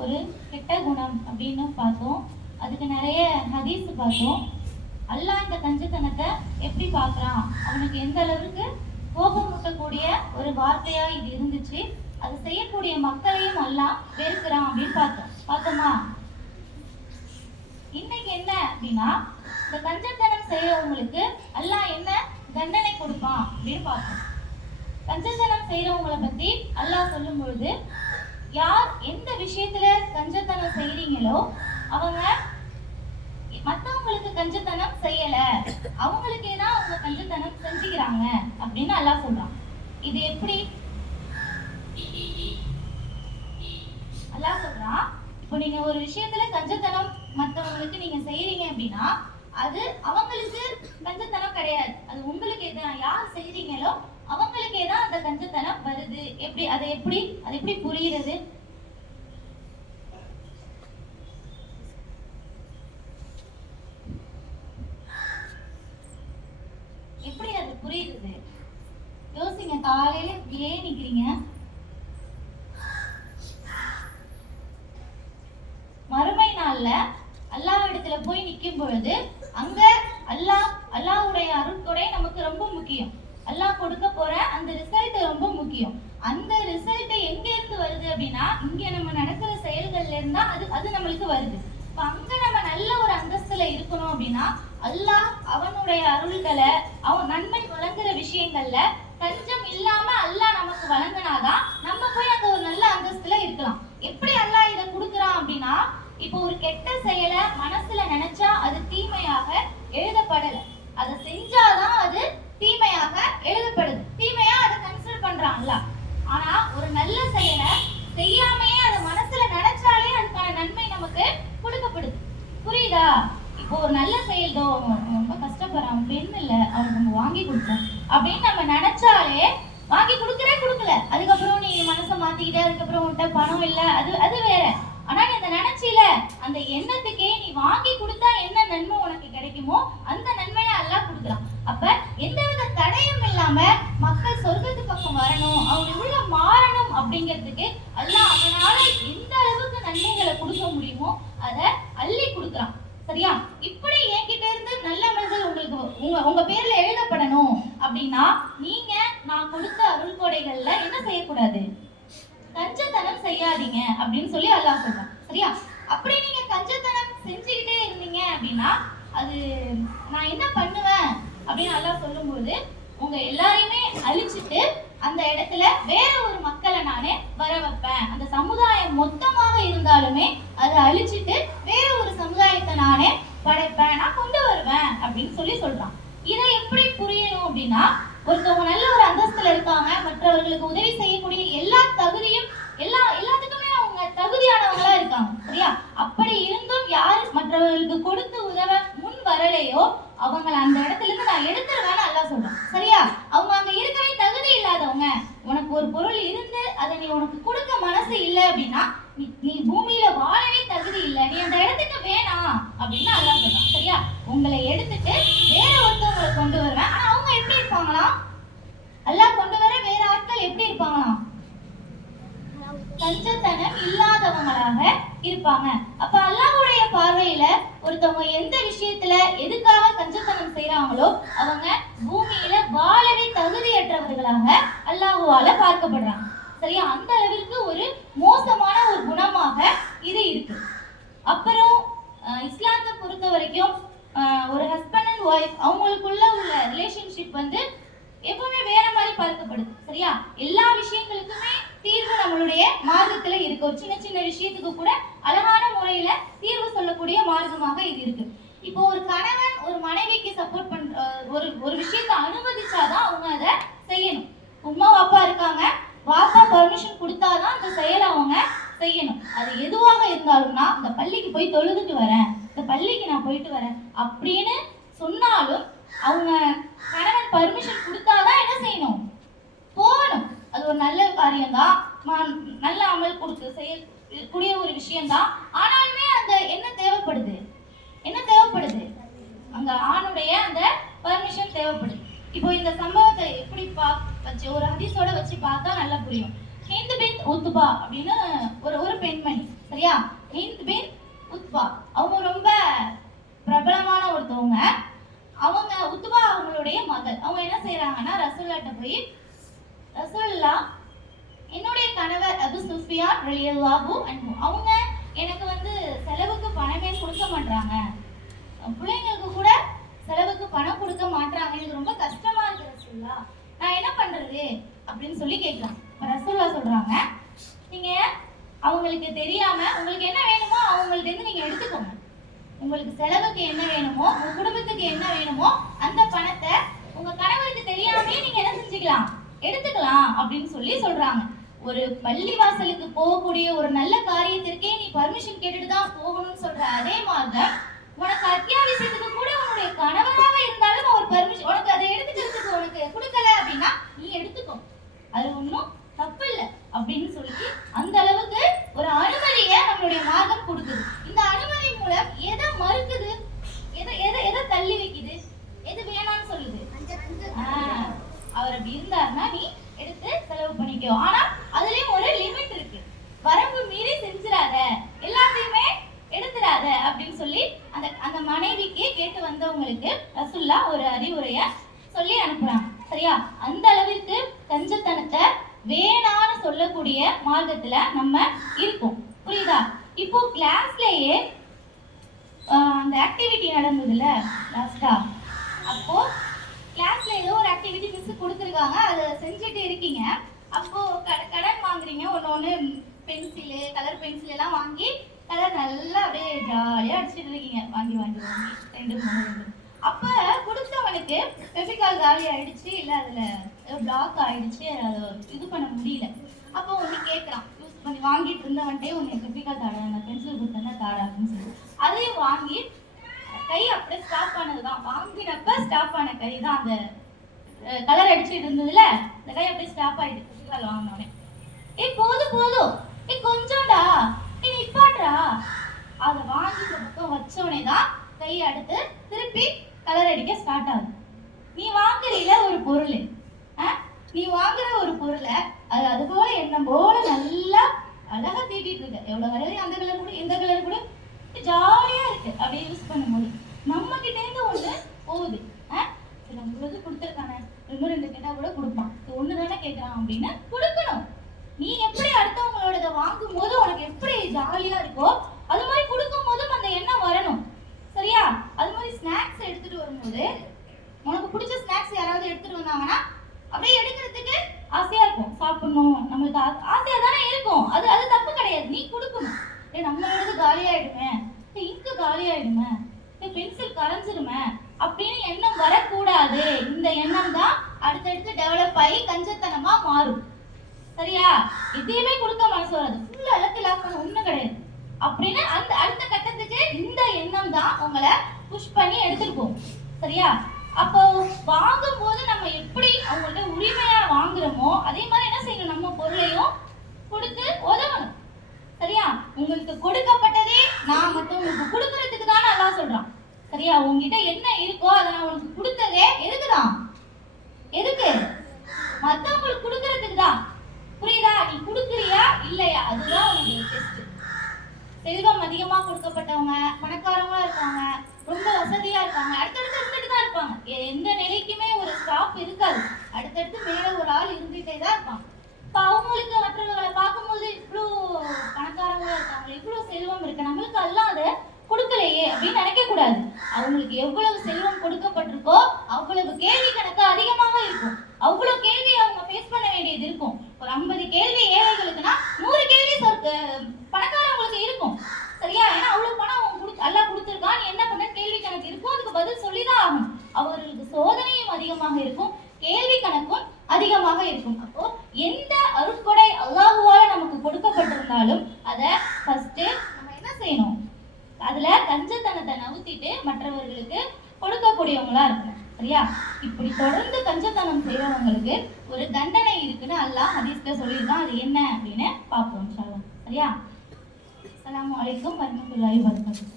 ஒரு கெட்ட குணம் அப்படின்னு பார்த்தோம். அதுக்கு நிறைய ஹதீஸ் பார்த்தோம். அல்லாஹ் இந்த கஞ்சத்தனத்தை எப்படி பார்க்குறான், அவனுக்கு எந்த அளவுக்கு கோபமூட்டக்கூடிய ஒரு வார்த்தையா இது இருந்துச்சு, அது செய்யக்கூடிய மக்களையும் அல்லாஹ் வெறுக்கிறான் அப்படின்னு பார்த்தோமா. இன்னைக்கு என்ன அப்படின்னா, இந்த கஞ்சத்தனம் செய்யறவங்களுக்கு அல்லாஹ் என்ன தண்டனை கொடுப்பான் அப்படின்னு பார்த்தோம். கஞ்சத்தனம் செய்யறவங்களை பத்தி அல்லாஹ் சொல்லும் பொழுது, யார் எந்த விஷயத்துல கஞ்சத்தனம் செய்றீங்களோ அவங்க மத்தவங்களுக்கு கஞ்சத்தனம் செய்யல, அவங்களுக்கே தான் அவங்க கஞ்சத்தனம் செஞ்சுக்கிறாங்க அப்படின்னு அல்லாஹ் சொல்றான். இது எப்படி? அல்லாஹ் சொல்றான், இப்போ நீங்க ஒரு விஷயத்துல கஞ்சத்தனம் மத்தவங்களுக்கு நீங்க செய்றீங்க அப்படின்னா அது அவங்களுக்கு கஞ்சத்தனம் கிடையாது, அது உங்களுக்கு தான். யார் செய்றீங்களோ அவங்களுக்கே தான் அந்த கஞ்சத்தனம் வருது. எப்படி அது எப்படி புரியுறது? எப்படி அது புரியுது? யோசிங்க. காலையில இப்படியே நிக்கிறீங்க, மறுமை நாள்ல அல்லாஹ் இடத்துல போய் நிக்கும் பொழுது அங்க அல்லாஹ்வுடைய அருட்கொடை நமக்கு ரொம்ப முக்கியம். அல்லாஹ் கொடுக்க போற அந்த ரிசல்ட் ரொம்ப முக்கியம். அந்த ரிசல்ட் எங்க இருந்து வருது அப்படின்னா, இங்க நம்ம நடக்கிற செயல்கள்ல இருந்தா அது நம்மளுக்கு வருது. இப்ப அங்க நம்ம நல்ல ஒரு அந்தஸ்துல இருக்கணும் அப்படின்னா அல்லாஹ் அவனுடைய அருள்களை, அவன் நன்மை வழங்குற விஷயங்கள்ல கஞ்சம் இல்லாம அல்லாஹ் நமக்கு வழங்கினாதான் நம்ம போய் அங்க ஒரு நல்ல அந்தஸ்துல இருக்கலாம். எப்படி அல்லாஹ் இதை கொடுக்குறான் அப்படின்னா, இப்போ ஒரு கெட்ட செயலை மனசுல நினைச்சா அது தீமையாக எழுதப்படல, அதை செஞ்சாதான் அது தீமையாக எழுதப்படுது. தீமையா அதை கன்சிடர் பண்றான்ல. ஆனா ஒரு நல்ல செயலை செய்யாமையே அதை மனசுல நினைச்சாலே அதுக்கான நன்மை நமக்கு கொடுக்கப்படுது. புரியுதா? இப்போ ஒரு நல்ல செயல் தான், ரொம்ப கஷ்டப்படுறான், பெண் இல்ல, அவனுக்கு நம்ம வாங்கி கொடுப்போம் அப்படின்னு நம்ம நினைச்சாலே வாங்கி கொடுக்கல, அதுக்கப்புறம் நீ மனசை மாத்திக்கிட்டே, அதுக்கப்புறம் உன்கிட்ட பணம் இல்லை, அது வேற. ஆனா நீ அந்த நினைச்சில அந்த எண்ணத்துக்கே நீ வாங்கி கொடுத்தா என்ன நன்மை உனக்கு கிடைக்குமோ அந்த நன்மையை அல்லாஹ் கொடுக்குறான். அப்ப எந்தவித தடையும் இல்லாம மக்கள் சொர்க்கத்து பக்கம் வரணும், அவங்க உள்ள மாறணும் அப்படிங்கிறதுக்கு அல்லாஹ் அவனால எந்த அளவுக்கு நன்மைகளை கொடுக்க முடியுமோ அதை அள்ளி கொடுக்குறான். சரியா? இப்படி என்கிட்ட இருந்து நல்ல மனிதர் உங்களுக்கு உங்க பேர்ல எழுதப்படணும் அப்படின்னா நீங்க நான் கொடுத்த அருள் கொடைகள்ல என்ன செய்யக்கூடாது? கஞ்சத்தனம் செய்யாதீங்க அப்படின்னு சொல்லி அல்லாஹ் சொல்றான். சரியா? அப்படி நீங்க கஞ்சத்தனம் செஞ்சுக்கிட்டே இருந்தீங்க அப்படின்னா அது நான் என்ன பண்ணுவேன் அப்படின்னு அல்லாஹ் சொல்லும்போது, உங்க எல்லாரையுமே அழிச்சிட்டு அந்த இடத்துல வேற ஒரு மக்களை நானே வர வைப்பேன். அந்த சமுதாயம் மொத்தமாக இருந்தாலுமே அதை அழிச்சிட்டு வேற ஒரு சமுதாயத்தை நானே படைப்பேன், நான் கொண்டு வருவேன் அப்படின்னு சொல்லி சொல்றான். இதை எப்படி புரியணும் அப்படின்னா, ஒருத்தவங்க நல்ல ஒரு அந்தஸ்துல இருக்காங்க, மற்றவர்களுக்கு உதவி செய்யக்கூடிய எல்லா தகுதியும் எல்லாத்துக்குமே அவங்க தகுதியானவங்களா இருக்காங்க. சரியா? அப்படி இருந்தும் யார் மற்றவர்களுக்கு கொடுத்து உதவ முன் வரலையோ அவங்களை அந்த இடத்துல இருந்து நான் எடுத்துருவேன்னு அல்லாஹ் சொல்றான். சரியா? அவங்க அங்க இருக்கவே தகுதி இல்லாதவங்க. உனக்கு ஒரு பொருள் இருந்து அதை நீ உனக்கு கொடுக்க மனசு இல்லை அப்படின்னா நீ பூமியில வாழவே தகுதி இல்லை, நீ அந்த இடத்துக்கு வேணாம் அப்படின்னு அல்லாஹ் சொல்றான். சரியா? உங்களை எடுத்துட்டு வேற ஒருத்தவங்களை கொண்டு வருவேன். ஆனா அவங்க எப்படி இருப்பாங்களாம்? அல்லாஹ் கொண்டு வர வேற ஆட்கள் எப்படி இருப்பாங்களாம்? கஞ்சத்தனம் இல்லாதவங்களாக இருப்பாங்க. அப்ப அல்லாஹ்வுடைய பார்வையில ஒருத்தவங்க எந்த விஷயத்துல எதுக்காக கஞ்சத்தனம் செய்யறாங்களோ அவங்க பூமியில வாழவே தகுதியற்றவர்களாக அல்லாஹ்வால பார்க்கப்படுறாங்க. சரியா? அந்த அளவிற்கு ஒரு மோசமான ஒரு குணமாக இது இருக்கு. அப்புறம் இஸ்லாத்தை பொறுத்த வரைக்கும் ஒரு ஹஸ்பண்ட் அண்ட் ஒய்ஃப் அவங்களுக்குள்ள உள்ள ரிலேஷன்ஷிப் எப்பவுமே வேற மாதிரி பார்க்கப்படுது. சரியா? எல்லா விஷயங்களுக்குமே தீர்வு நம்மளுடைய மார்க்கத்துல இருக்கு. ஒரு சின்ன சின்ன விஷயத்துக்கு கூட அழகான முறையில தீர்வு சொல்லக்கூடிய மார்க்கமாக இது இருக்கு. இப்போ ஒரு கணவன் ஒரு மனைவிக்கு சப்போர்ட் பண்ற ஒரு விஷயத்தை அனுமதிச்சாதான் அவங்க அதை செய்யணும். உமா அப்பா இருக்காங்க, வாப்பா பர்மிஷன் கொடுத்தாதான் அந்த செயலை அவங்க செய்யணும். அது எதுவாக இருந்தாலும்னா, இந்த பள்ளிக்கு போய் தொழுதுட்டு வரேன், இந்த பள்ளிக்கு நான் போயிட்டு வரேன் அப்படின்னு சொன்னாலும் அவங்க கணவன் பர்மிஷன் கொடுத்தாதான் என்ன செய்யணும்? போகணும். அது ஒரு நல்ல காரியம்தான், நல்ல அமல் கொடுத்து செய்யக்கூடிய ஒரு விஷயம்தான். ஆனாலுமே அந்த என்ன தேவைப்படுது? அங்க ஆணுடைய அந்த பர்மிஷன் தேவைப்படுது. இப்போ இந்த சம்பவத்தை எப்படி வச்சு ஒரு ஹதீஸோட வச்சு பார்த்தா நல்லா புரியும். ஹிந்த் பின் உத்பா அப்படின்னு ஒரு பெண்மணி, சரியா? ஹிந்த் பின் உத்பா அவங்க ரொம்ப பிரபலமான ஒருத்தவங்க. அவங்க உத்பா அவங்களுடைய மகள். அவங்க என்ன செய்யறாங்கன்னா ரசூலுல்லாஹ்ட்ட போய், ரசூலுல்லாஹ் என்னுடைய கணவர் அபு சுஃபியான் ரலியல்லாஹு அன்ஹு அவங்க எனக்கு செலவுக்கு பணமே கொடுக்க மாட்டாங்க, பிள்ளைங்களுக்கு கூட செலவுக்கு பணம் கொடுக்க மாட்டாங்க, எனக்கு ரொம்ப கஷ்டமா இருக்கு ரசூலுல்லாஹ், நான் என்ன பண்றது அப்படின்னு சொல்லி கேட்கலாம். ரசூலுல்லாஹ் சொல்றாங்க, நீங்க அவங்களுக்கு தெரியாம உங்களுக்கு என்ன வேணுமோ அவங்கள்ட்ட இருந்து நீங்க எடுத்துக்கோங்க. உங்களுக்கு செலவுக்கு என்ன வேணுமோ, உங்க குடும்பத்துக்கு என்ன வேணுமோ அந்த பணத்தை உங்க கணவருக்கு தெரியாமே நீங்க என்ன செஞ்சுக்கலாம், எடுத்துக்கலாம் அப்படின்னு சொல்லி சொல்றாங்க. ஒரு பள்ளி வாசலுக்கு போகக்கூடிய ஒரு நல்ல காரியத்திற்கே நீ பர்மிஷன் கேட்டுட்டு தான் போகணும்னு சொல்ற அதே மாதிரி உனக்கு அத்தியாவசியத்துக்கு கூட உன்னுடைய கணவராக இருந்தாலும் அவர் பர்மிஷன் உனக்கு அதை எடுத்துக்கிறதுக்கு உனக்கு கொடுக்கல அப்படின்னா நீ எடுத்துக்கோ, அது ஒன்றும் தப்பு இல்லை அப்படின்னு சொல்லி அந்த அளவுக்கு ஒரு அனுமதியை நம்மளுடைய மார்க்கம் கொடுக்குது. இந்த அனுமதி மூலம் எதை மறுக்குது, எதை எதை எதை தள்ளி வைக்குது, எது வேணாம்னு சொல்லுது. அவர் அப்படி இருந்தாருன்னா நீ எடுத்து செலவு பண்ணிக்கோ, ஆனா அதுலயும் ஒரு லிமிட் இருக்கு, வரம்பு மீறி செஞ்சிடாத, எல்லாத்தையுமே எடுத்துடாத அப்படின்னு சொல்லி அந்த அந்த மனைவிக்கு கேட்டு வந்தவங்களுக்கு ரசூலுல்லாஹ் ஒரு அறிவுரைய சொல்லி அனுப்புறாங்க, சரியா? அந்த அளவிற்கு கஞ்சத்தனத்தை வேணான்னு சொல்லக்கூடிய மார்க்கத்துல நம்ம இருக்கோம், புரியுதா? இப்போ கிளாஸ்லயே அந்த ஆக்டிவிட்டி நடந்ததுல லாஸ்டா, அப்போ கிளாஸ்ல ஏதோ ஒரு ஆக்டிவிட்டி மிஸ் கொடுத்துருக்காங்க, அதை செஞ்சுட்டு இருக்கீங்க. அப்போ கடன் வாங்குறீங்க, ஒன்று பென்சிலு கலர் பென்சில் எல்லாம் வாங்கி கலர் நல்லா அப்படியே ஜாலியாக அடிச்சுட்டு இருக்கீங்க, வாங்கி வாங்கி வாங்கி 2 3 அப்போ கொடுத்தவனுக்கு ஃபெவிகால் காலி ஆயிடுச்சு, இல்லை அதில் பிளாக் ஆயிடுச்சு, அதை இது பண்ண முடியல. அப்போ ஒன்று கேட்குறான், யூஸ் பண்ணி வாங்கிட்டு இருந்தவன்ட்டே ஒன்று ஃபெவிகால் தாடா, நான் பென்சில் கொடுத்தேன்னா தாடா அப்படின்னு சொல்லி அதையும் வாங்கி கை அப்படியே ஸ்டாப் பண்ணதுதான், வாங்கினப்ப ஸ்டாப் ஆன கை தான் அந்த கலர் அடிச்சுட்டு இருந்ததுல இந்த கை அப்படியே ஸ்டாப் ஆயிடுச்சு ஃபெவிகால் வாங்கினோடனே. போதும் போதும், கொஞ்சம்டா, நீ நிப்பாட்றா, அதை வாங்கி பக்கம் வச்சோடனே தான் கை அடுத்து திருப்பி கலர் அடிக்க ஸ்டார்ட் ஆகுது. நீ வாங்குறீல ஒரு பொருள், நீ வாங்குற ஒரு பொருளை அது போல என்ன போல நல்லா அழகா தீட்டிட்டு இருக்க, எவ்வளவு கலர் அந்த கலர் கூட இந்த கலர் கூட ஜாலியா இருக்கு அப்படியே யூஸ் பண்ணும்போது நம்ம கிட்ட இருந்து ஒண்ணு போகுது, நம்மளுக்கு கொடுத்துருக்கானே 2 கேட்டா கூட கொடுப்பான், ஒண்ணு தானே கேட்கறான் அப்படின்னு கொடுக்கணும். நீ எப்படி அடுத்தவங்களோட வாங்கும் போது உனக்கு எப்படி ஜாலியா இருக்கோ அது மாதிரி கொடுக்கும் போதும் அந்த எண்ணம் வரணும், சரியா? அது மாதிரி ஸ்நாக்ஸ் எடுத்துட்டு வரும்போது உனக்கு பிடிச்ச ஸ்நாக்ஸ் யாராவது எடுத்துட்டு வந்தாங்கன்னா அப்படியே எடுக்கிறதுக்கு ஆசையா இருக்கும், சாப்பிடணும், நம்மளுக்கு ஆசையா தானே இருக்கும், அது அது தப்பு கிடையாது, நீ கொடுக்கணும். நம்மளோடது காலியாயிடுமே, இங்கு காலியாயிடுமே, பென்சில் கரைஞ்சிருமே அப்படின்னு எண்ணம் வரக்கூடாது. இந்த எண்ணம் தான் அடுத்தடுத்து டெவலப் ஆகி கஞ்சத்தனமா மாறும், சரியா? எதையுமே கொடுக்க மனசு வராது, ஃபுல்லா எல்லாத்தையும் லாக் பண்ண ஒண்ணும் கிடையாது அப்படின்னு அந்த அடுத்த கட்டத்துக்கு இந்த எண்ணம் தான் உங்களை புஷ் பண்ணி எடுத்துட்டு போகும், சரியா? அப்போ வாங்கும் போது நம்ம எப்படி அவங்கள்ட்ட உரிமையா வாங்குறோமோ அதே மாதிரி என்ன செய்யணும், நம்ம பொருளையும் கொடுத்து உதவணும், சரியா? உங்களுக்கு கொடுக்கப்பட்டதே நான் மற்றவங்களுக்கு கொடுக்கறதுக்கு தான் அல்லாஹ் சொல்றான், சரியா? உங்ககிட்ட என்ன இருக்கோ அதை நான் உனக்கு கொடுத்ததே எதுக்குதான், எதுக்கு? மற்றவங்களுக்கு கொடுக்கறதுக்கு தான், புரியுதா? நீ கொடுக்குறியா இல்லையா அதுதான் உனக்கு டெஸ்ட். செல்வம் அதிகமா கொடுக்கப்பட்டவங்க, பணக்காரங்களா இருக்காங்க, ரொம்ப வசதியா இருக்காங்க, அடுத்தடுத்து இருந்துட்டு தான் இருப்பாங்க, எந்த நிலைக்குமே ஒரு ஸ்டாப் இருக்காது, அடுத்தடுத்து மேல ஒரு ஆள் இருந்துட்டே தான் இருப்பாங்க. இப்ப அவங்களுக்கு மற்றவர்களை பார்க்கும்போது இவ்வளோ பணக்காரங்களா இருக்காங்க, இவ்வளவு செல்வம் இருக்கு, நம்மளுக்கு அல்லாத கொடுக்கலையே அப்படின்னு நினைக்க கூடாது. அவங்களுக்கு எவ்வளவு செல்வம் கொடுக்கப்பட்டிருக்கோ அவ்வளவு கேள்வி கணக்கு அதிகமாக இருக்கும், அவ்வளவு கேள்வி அவங்க ஃபேஸ் பண்ண வேண்டியது இருக்கும். ஒரு 50 கேள்வி ஏழைகளுக்குன்னா 100 கேள்வி பணக்காரங்களுக்கு இருக்கும், சரியா? ஏன்னா அவ்வளவு பணம் அவங்க அல்லாஹ் கொடுத்துருக்கான், நீ என்ன பண்ண கேள்வி கணக்கு இருக்கும், அதுக்கு பதில் சொல்லிதான் ஆகும். அவர்களுக்கு சோதனையும் அதிகமாக இருக்கும், கேள்வி கணக்கும் அதிகமாக இருக்கும். அப்போ எந்த அருட்கொடை அல்லாஹ்வால நமக்கு கொடுக்கப்பட்டிருந்தாலும் அதை ஃபர்ஸ்ட் நம்ம என்ன செய்யணும், அதுல கஞ்சத்தனத்தை நவுத்திட்டு மற்றவர்களுக்கு கொடுக்கக்கூடியவங்களா இருக்கணும், சரியா? இப்படி தொடர்ந்து கஞ்சத்தனம் செய்யறவங்களுக்கு ஒரு தண்டனை இருக்குன்னு அல்லாஹ் ஹதீஸ்ல சொல்லியிருக்கான், அது என்ன அப்படின்னு பார்ப்போம் இன்ஷா அல்லாஹ், சரியா? அஸ்ஸலாமு அலைக்கும் வரஹ்மத்துல்லாஹி வபரகாத்துஹு.